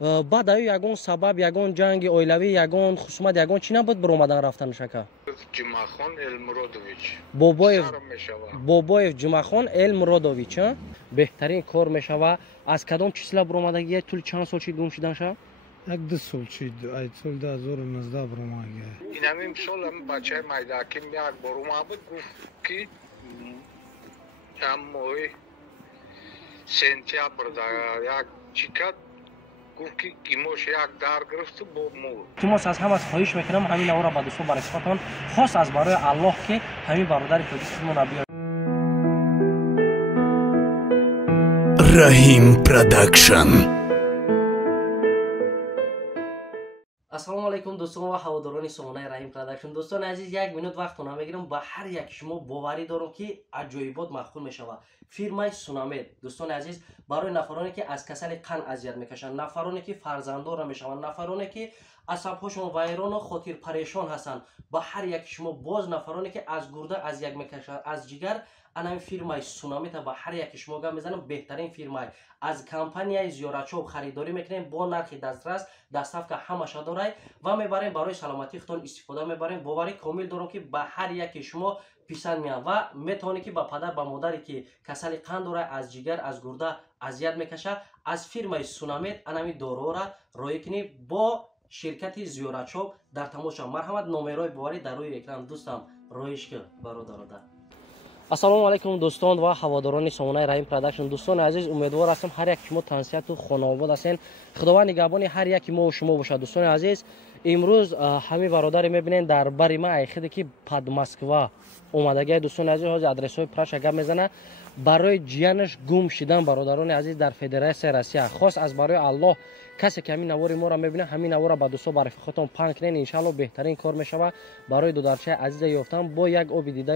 بعد ای یگان سبب یگان جنگ اویلوی یگان خصومت یگان چی نبود بر اومدن رفتن شکا جمعخان المرادویچ بابایف جمعخان المرادویچ بهترین کار میشوه. از کدام چیزلا بر اومدگی طول چند سال چی گم شدن شو؟ یک دو سال چید ای سال 2019 بر اومدگی این همین سال هم بچه مایداکی یک بر اومد گفت که هم موی سنتیابر دا یک چیکت گفت که ایموش یک دار گرفت با مور تیموس از هم از خواهش میکنم همین اورا با دوستو برای خودتون خاص از برای الله که همین برادر پروژیمون ابی رحیم پروداکشن. السلام علیکم دوستان و هواداران سامانه رحیم پروداکشن. دوستان عزیز یک منوت وقتتون میگیرم با هر یک شما باوری دارم که عجایبات مخفول میشوه. فیرمای سونامد دوستان عزیز برای نفرانی که از کسل قند اذیت میکشن، نفرانی که فرزنددار میشون، نفرانی که عصبهاشون ویران و خاطر پریشان هستن، با هر یک شما باز نفرانی که از گرده اذیت میکشن، از جگر انا فیرمای سونامی تا با هر یک شما گام میزنم. بهترین فیرمای از کمپانی زیارتشو خریداری میکنیم با نرخ دسترس دستاف که همه داره و میبریم برای سلامتی خودتون استفاده میبریم. باوری کامل دارم که با هر یک شما پیشن میان و میتونی که با پدر با مادری که کسل قند داره، از جگر از گرده اذیت میکشه، از فیرمای سونامی انمی دارو را روی کنی با شرکت زیارتشو در تماشا. مرحمت نمرای باوری در روی اکران دوستم رویش که برادر. السلام علیکم دوستان و هواداران سامانه رحیم پروداکشن. دوستان عزیز امیدوار هستم هر یک شما تنسیت و خانواده هستین. خداوند نگهبان هر یک ما و شما باشه. دوستان عزیز امروز همین برادر میبینین در بری ما ایخیده که پد مسکوا اومدگی. دوستان عزیز ها آدرس های پرش اگر میزنه برای جیانش گم شدن برادران عزیز در فدراسیون روسیه. خاص از برای الله کسی که همین نواری ما را میبینه همین نوار با دوستا برای خودتون پنگ کنین، ان شاء الله بهترین کار میشه برای دو درچه عزیز یافتن با یک آب دیده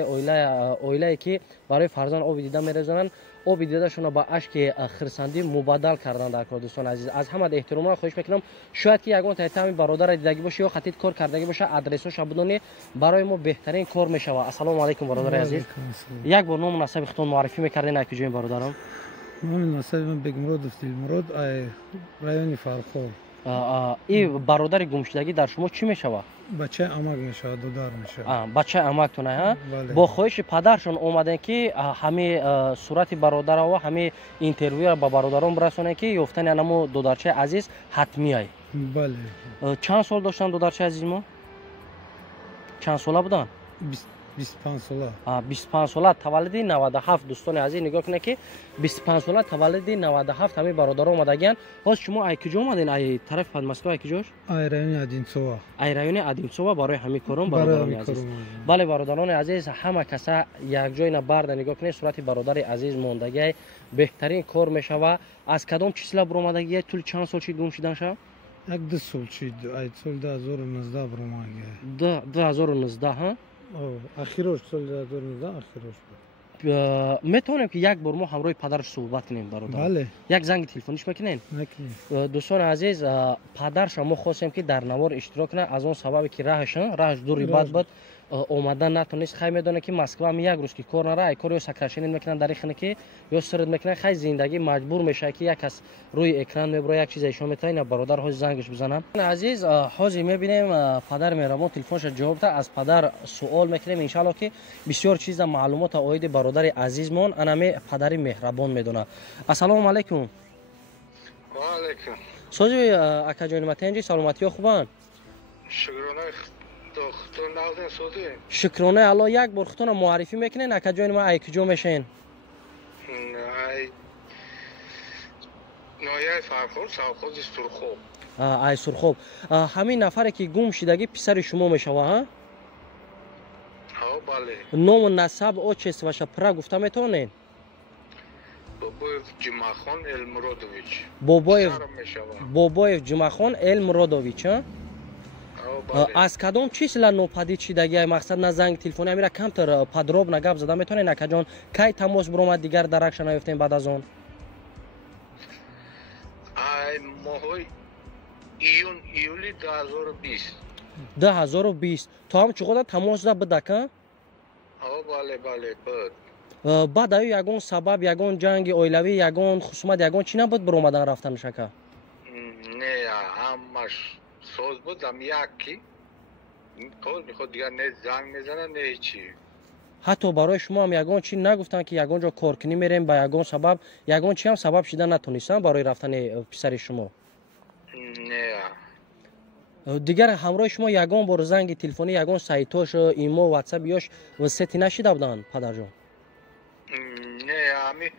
اویله که برای فرزند آب دیده میرزونن. آب دیده شون با اشک خرسندی مبادل کردن در کار. دوستان عزیز از همه احترام را خواهش میکنم شاید که یگان تایتام برادر دیدگی باشه یا خطیت کار کردگی باشه ادرسش بدونی برای ما بهترین کار میشه. السلام علیکم برادر عزیز. یک بار نام مناسب خودتون معرفی میکردین اکی جوین برادرم؟ نام مناسب من بگمراد افتیلمراد رایون فرخو. این برادر گمشدگی در شما چی میشوه؟ بچه عمک میشه، دودار میشه. بچه عمک تونه ها؟ بله. با خواهش پدرشون اومدن که همه صورت برادر و همه اینترویو با برادران برسونه که یافتن انمو دودارچه عزیز حتمی ای. بله. چند سال داشتن دودارچه عزیز ما؟ چند ساله بودن؟ 25 ساله. 25 ساله تولد 97. دوستان عزیز نگاه کنه که 25 ساله تولد 97 همه برادران اومدگن. باز شما ای کجا اومدین؟ ای طرف پد مسکو ای کجاش؟ ای رایون ادیمسووا. ای رایون ادیمسووا برای همه کارون برادران عزیز. بله برادران عزیز همه کسا یک جای نه برد نگاه کنه صورت برادر عزیز موندگی بهترین کار میشوه. از کدام چیزلا بر اومدگی طول چند سال چی گم شدن شو؟ یک دو سال چید ای سال 2019 بر اومدگی. 2019 ها؟ اخیرش سال 2019 اخیرش بود. میتونیم که یک بار ما همراه پدرش صحبت کنیم برادر؟ بله. یک زنگ تلفنیش میکنین؟ نکنیم. دوستان عزیز پدرش ما خواستیم که در نوار اشتراک کنه از اون سببی که راهش دوری بد بود اومدن نتونست. خیلی میدونه که مسکو هم یک روز که کار نره کار یا سکرشین میکنن در خونه که یا سرد میکنن خیلی زندگی مجبور میشه که یک کس روی اکران میبره یک چیز ایشون میتونه اینا برادر ها زنگش بزنن. عزیز حاضر میبینیم پدر میرمون تلفنش جواب ده از پدر سوال میکنیم ان شاء الله که بسیار چیزا معلومات اوید برادر عزیزمون انمی پدر مهربان میدونه. السلام علیکم. و علیکم. سوزی اکا جان متنجی سلامتی خوبان؟ شکرانه دختر نازن سودی. شکرانه الله. یک بار خودتون معرفی میکنین اکا جان ما ای کجا میشین؟ ای نایه فرخور سرخوز سرخوب. ای سرخوب. همین نفری که گم شدگی پسر شما میشوه ها؟ بله. نام و نسب او چیست و شپره گفته میتونین؟ بابایف جمعخان المرادویچ. بابایف جمعخان المرادویچ ها؟ از کدام چیزلا نوپدید چیدگی مقصد نه زنگ تلفنی میره کمتر پدراب نگاب زده میتونه نکا جان کی تماس برومد دیگر درکشن نیفتین بعد از اون؟ ای ماهی ایولی 2020. 2020 تا هم چقدر تماس ده بده که؟ بله بود. بعد ای یگان سبب یگان جنگ اویلوی یگان خصومت یگان چی نبود بر اومدن رفتن شکا؟ نه همش سوز بودم یکی کار میخواد دیگر نه زنگ میزنه نه هیچی. حتی برای شما هم یگان چی نگفتن که یگان جا کار کنی میریم با یگان سبب یگان چی هم سبب شده نتونستن برای رفتن پسر شما؟ نه دیگر همراه شما یگان بار زنگ تلفنی یگان سایتاش ایمو واتساپ یاش وسیتی نشیده بودن پدر جان؟ نه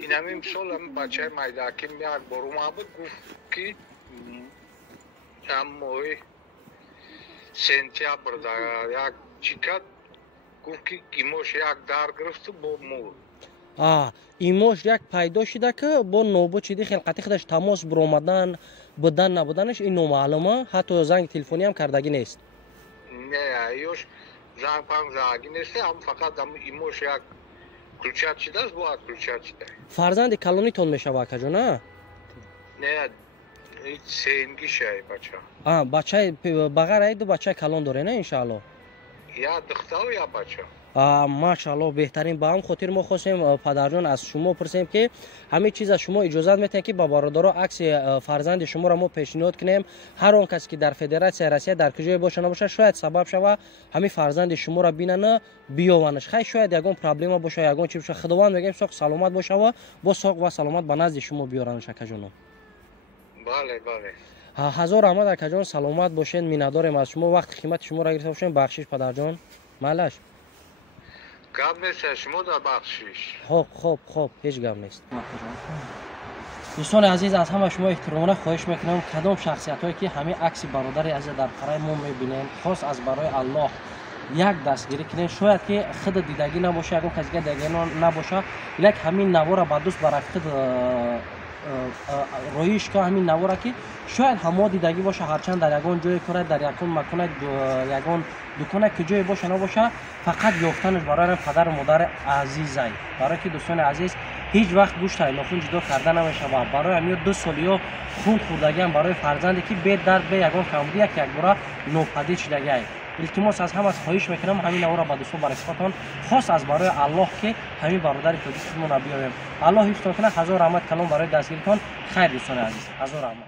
این همین سال هم بچه مایداکی یک بار اومد گفت که همه سنتیابر در یک چیکت گفت که ایموش یک در گرفت با مور. ایموش یک پیدا شده که با نوبه چیدی خلقتی خودش تماس برآمدن بدن نبودنش این نامعلومه حتی زنگ تلفنی هم کردگی نیست. نه ایوش زنگ زنگی نیست هم فقط هم ایموش یک کلچت شده است باید کلچت شده. فرزند کلانی تون میشه واکه جان نه؟ نه سینگی شای بچه. بچه بغیر اید بچه کلان داره نه انشاءالله؟ یا دختر یا بچه؟ ماشاءالله بهترین با هم خاطر ما خواستیم پدر جان از شما پرسیم که همه چیز از شما اجازه میتین که با برادرها عکس فرزند شما را ما پیشنهاد کنیم هر اون کسی که در فدراسیون روسیه در کجای باشه نباشه شاید سبب شوه همین فرزند شما را بینن بیاونش خیلی شاید یگان پرابلم باشه یگان چی باشه خداوند میگیم ساق سلامت باشه و با ساق و سلامت به نزد شما بیارنش کجانو. بله بله. هزار رحمت کجان سلامت باشین مینداریم از شما وقت خدمت شما را گرفته باشین بخشش پدر جان مالش گم نیست شما در بخشش. خوب هیچ گم نیست. دوستان عزیز از همه شما احترامانه خواهش میکنم کدام شخصیت هایی که همین عکس برادر عزیز در قرای ما میبینیم خاص از برای الله یک دستگیری کنین شاید که خود دیدگی نباشه یکم کسی که دیدگی نباشه لیک همین نوار با دوست برای خود رویش که همین نواره که شاید همه دیدگی باشه هرچند در یگان جای کار در یکون مکان یگان دکانه که جای باشه نباشه فقط یافتنش برای پدر و مادر عزیزای برای که دوستان عزیز هیچ وقت گوشت ناخن جدا کرده نمیشه و برای همین 2 سالیا خون خوردگی هم برای فرزندی که به درد به یگان کمبودی یک بار نوپدید شدگی التماس از همه خواهش میکنم همین اورا با دوستان برای خودتون خاص از برای الله که همین برادر خودمون بیایم الله حفظتون کنه هزار رحمت کلام برای دستگیرتون خیر دوستان عزیز هزار رحمت.